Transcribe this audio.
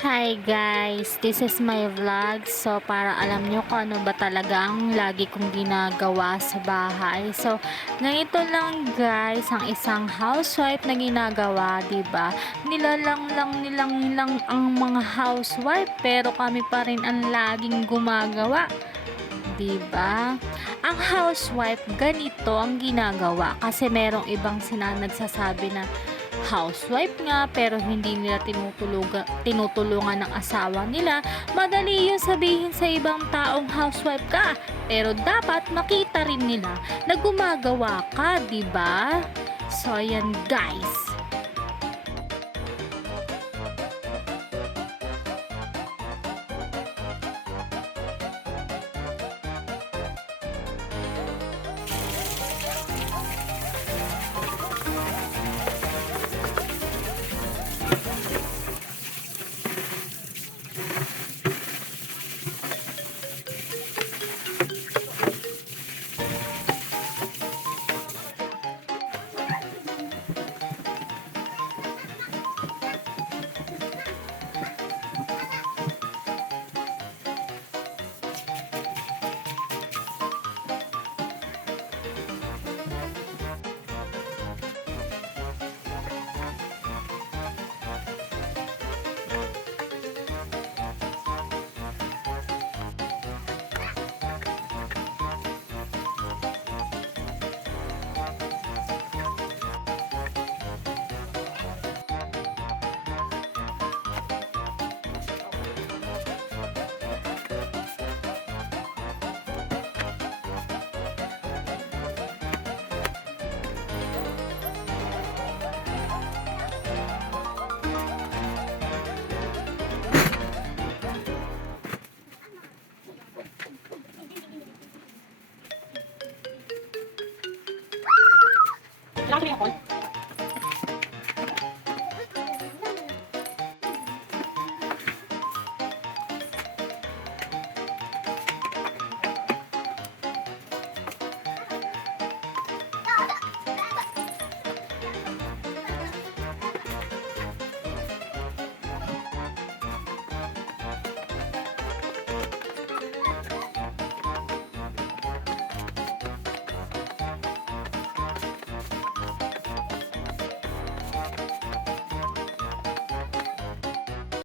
Hi guys, this is my vlog. So para alam nyo kung ano ba talaga ang lagi kong ginagawa sa bahay. So ganito lang guys ang isang housewife na ginagawa, 'di ba? Nilalang lang ang mga housewife pero kami pa rin ang laging gumagawa. 'Di ba? Ang housewife ganito ang ginagawa kasi merong ibang nagsasabi na housewife nga pero hindi nila tinutulungan ng asawa nila. Madali yung sabihin sa ibang taong housewife ka, pero dapat makita rin nila na gumagawa ka, 'di ba? So ayan guys.